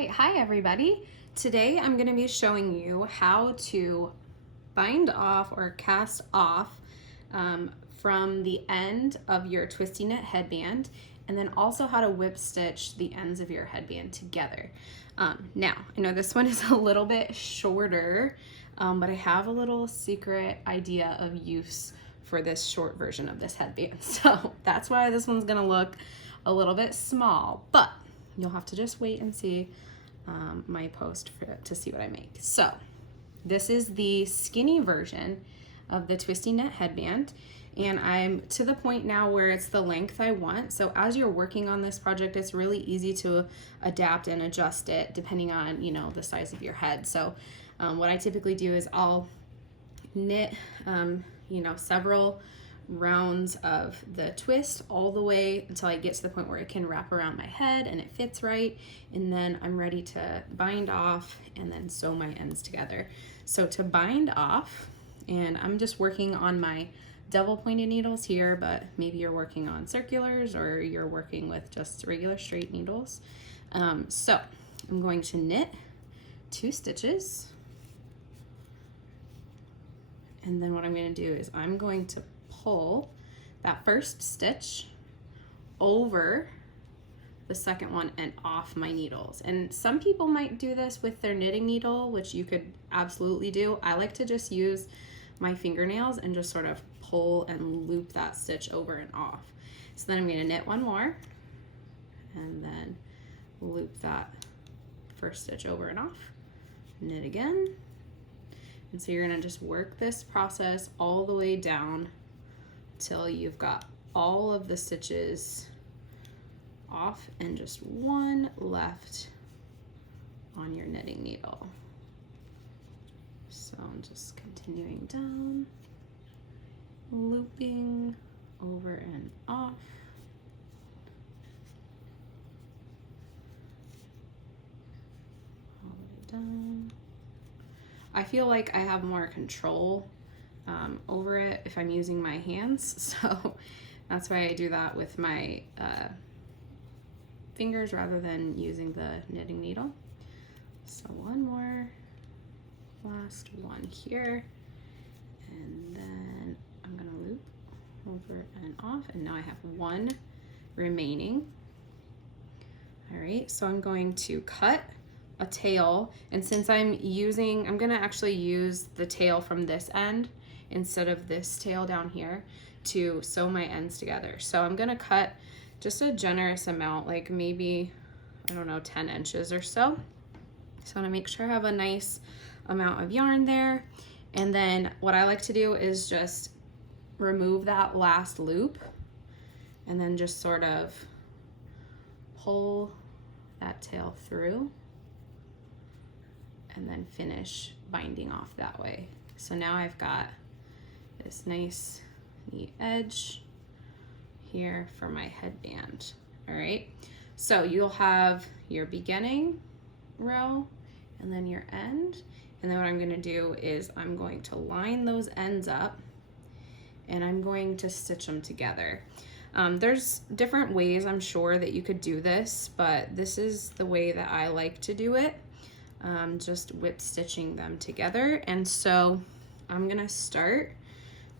right, hi everybody. Today I'm going to be showing you how to bind off or cast off from the end of your twisty knit headband, and then also how to whip stitch the ends of your headband together. Now, I know this one is a little bit shorter, but I have a little secret idea of use for this short version of this headband. So that's why this one's gonna look a little bit small, but you'll have to just wait and see my post to see what I make. So this is the skinny version of the twisty knit headband, and I'm to the point now where it's the length I want. So as you're working on this project, it's really easy to adapt and adjust it depending on, you know, the size of your head. So what I typically do is I'll knit several rounds of the twist all the way until I get to the point where it can wrap around my head and it fits right, and then I'm ready to bind off and then sew my ends together. So to bind off, and I'm just working on my double pointed needles here, but maybe you're working on circulars or you're working with just regular straight needles. So I'm going to knit 2 stitches, and then what I'm going to do is I'm going to pull that first stitch over the second one and off my needles. And some people might do this with their knitting needle, which you could absolutely do. I like to just use my fingernails and just sort of pull and loop that stitch over and off. So then I'm going to knit one more and then loop that first stitch over and off, knit again. And so you're going to just work this process all the way down till you've got all of the stitches off and just one left on your knitting needle. So I'm just continuing down, looping over and off. All the way down. I feel like I have more control over it if I'm using my hands, so that's why I do that with my fingers rather than using the knitting needle. So one more, last one here, and then I'm gonna loop over and off, and now I have one remaining. All right, so I'm going to cut a tail, and since I'm gonna actually use the tail from this end instead of this tail down here to sew my ends together. So I'm gonna cut just a generous amount, like maybe, I don't know, 10 inches or so. So I'm gonna make sure I have a nice amount of yarn there. And then what I like to do is just remove that last loop and then just sort of pull that tail through and then finish binding off that way. So now I've got this nice neat edge here for my headband. All right, so you'll have your beginning row and then your end, and then what I'm going to do is I'm going to line those ends up and I'm going to stitch them together. There's different ways, I'm sure, that you could do this, but this is the way that I like to do it, just whip stitching them together. And so I'm gonna start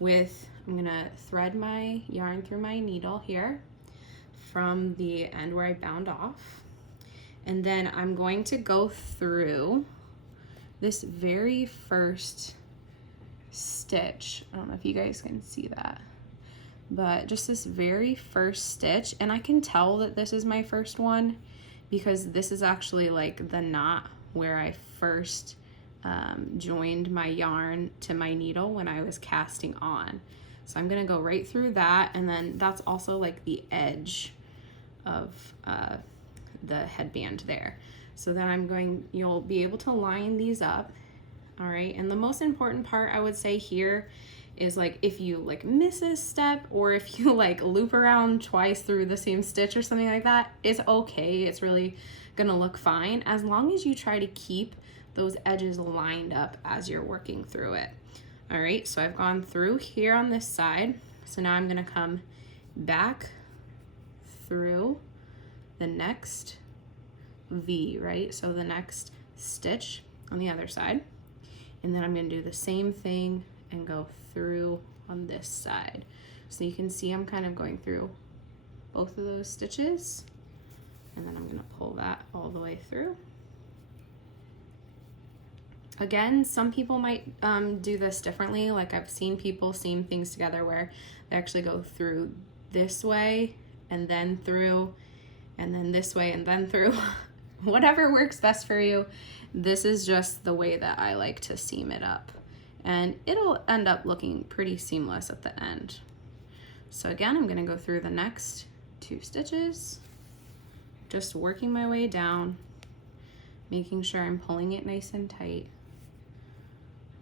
with, I'm gonna thread my yarn through my needle here from the end where I bound off, and then I'm going to go through this very first stitch. I don't know if you guys can see that, but just this very first stitch, and I can tell that this is my first one because this is actually like the knot where I first joined my yarn to my needle when I was casting on. So I'm gonna go right through that, and then that's also like the edge of the headband there. So then you'll be able to line these up. All right, and the most important part I would say here is, like, if you like miss a step or if you like loop around twice through the same stitch or something like that, it's okay. It's really gonna look fine as long as you try to keep those edges lined up as you're working through it. All right, so I've gone through here on this side. So now I'm gonna come back through the next V, right? So the next stitch on the other side. And then I'm going to do the same thing and go through on this side. So you can see I'm kind of going through both of those stitches, and then I'm going to pull that all the way through. Again, some people might do this differently. Like I've seen people seam things together where they actually go through this way and then through, and then this way and then through. Whatever works best for you. This is just the way that I like to seam it up, and it'll end up looking pretty seamless at the end. So again, I'm going to go through the next 2 stitches, just working my way down, making sure I'm pulling it nice and tight.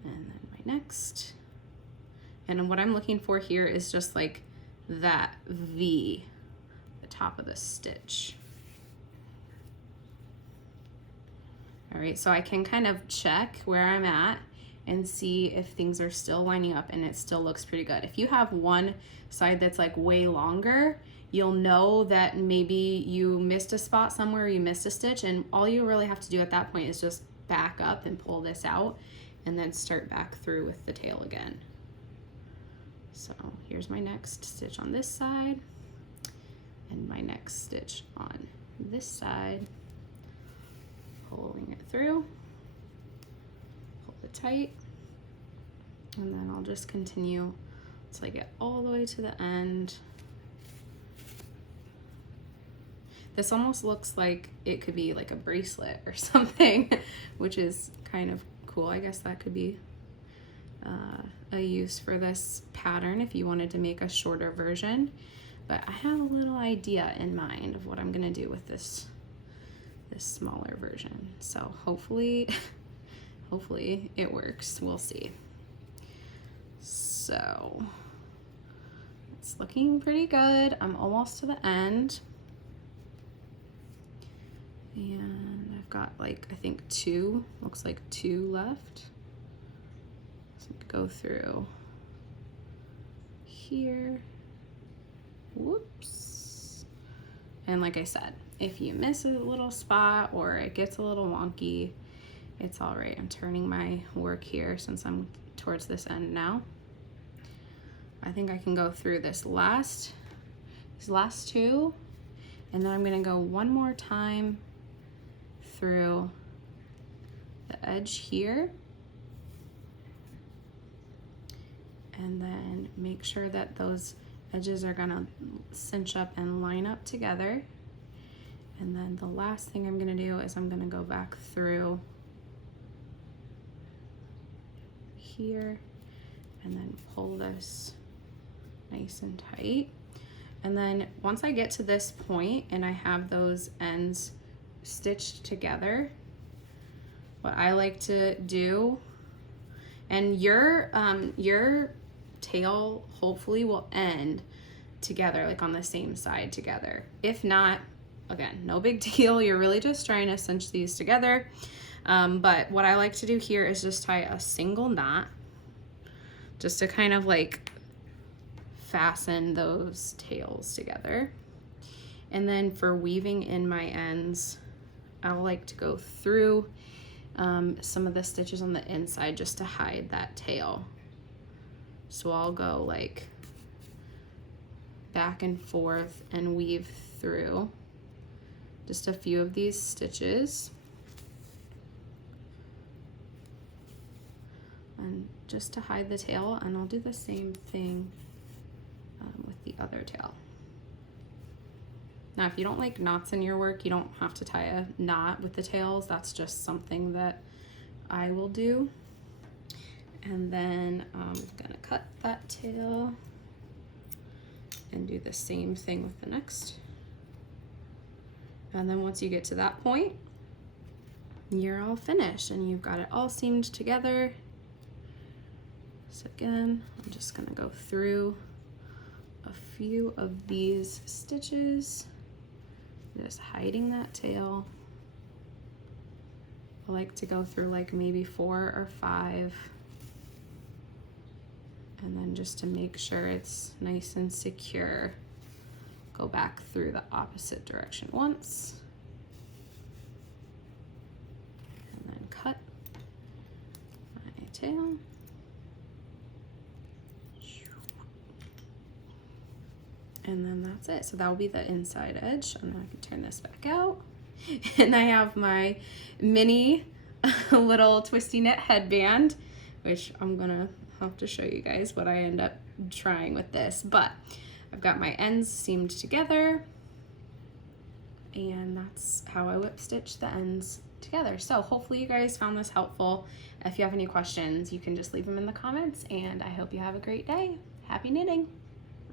And then my next. And what I'm looking for here is just like that V, the top of the stitch. All right, so I can kind of check where I'm at and see if things are still lining up and it still looks pretty good. If you have one side that's like way longer, you'll know that maybe you missed a spot somewhere, you missed a stitch, and all you really have to do at that point is just back up and pull this out and then start back through with the tail again. So here's my next stitch on this side and my next stitch on this side. Pulling it through, pull it tight, and then I'll just continue until I get all the way to the end. This almost looks like it could be like a bracelet or something, which is kind of cool. I guess that could be a use for this pattern if you wanted to make a shorter version. But I have a little idea in mind of what I'm gonna do with this smaller version. So hopefully it works. We'll see. So it's looking pretty good. I'm almost to the end. And I've got like, I think looks like 2 left. So I'm gonna go through here. Whoops. And like I said, if you miss a little spot or it gets a little wonky, it's all right. I'm turning my work here since I'm towards this end now. I think I can go through these last 2, and then I'm gonna go one more time through the edge here, and then make sure that those edges are gonna cinch up and line up together. And then the last thing I'm gonna do is I'm gonna go back through here and then pull this nice and tight. And then once I get to this point and I have those ends stitched together, what I like to do, and your tail hopefully will end together, like on the same side together. If not, again, no big deal. You're really just trying to cinch these together. But what I like to do here is just tie a single knot just to kind of like fasten those tails together. And then for weaving in my ends, I like to go through some of the stitches on the inside just to hide that tail. So I'll go like back and forth and weave through just a few of these stitches, and just to hide the tail, and I'll do the same thing with the other tail. Now, if you don't like knots in your work, you don't have to tie a knot with the tails. That's just something that I will do. And then I'm gonna cut that tail and do the same thing with the next. And then once you get to that point, you're all finished and you've got it all seamed together. So again, I'm just gonna go through a few of these stitches, just hiding that tail. I like to go through like maybe 4 or 5. And then just to make sure it's nice and secure, go back through the opposite direction once. tail. And then that's it. So that will be the inside edge. And then I can turn this back out. And I have my mini little twisty knit headband, which I'm gonna have to show you guys what I end up trying with this. But I've got my ends seamed together, and that's how I whip stitch the ends together. So hopefully you guys found this helpful. If you have any questions, you can just leave them in the comments, and I hope you have a great day. Happy knitting!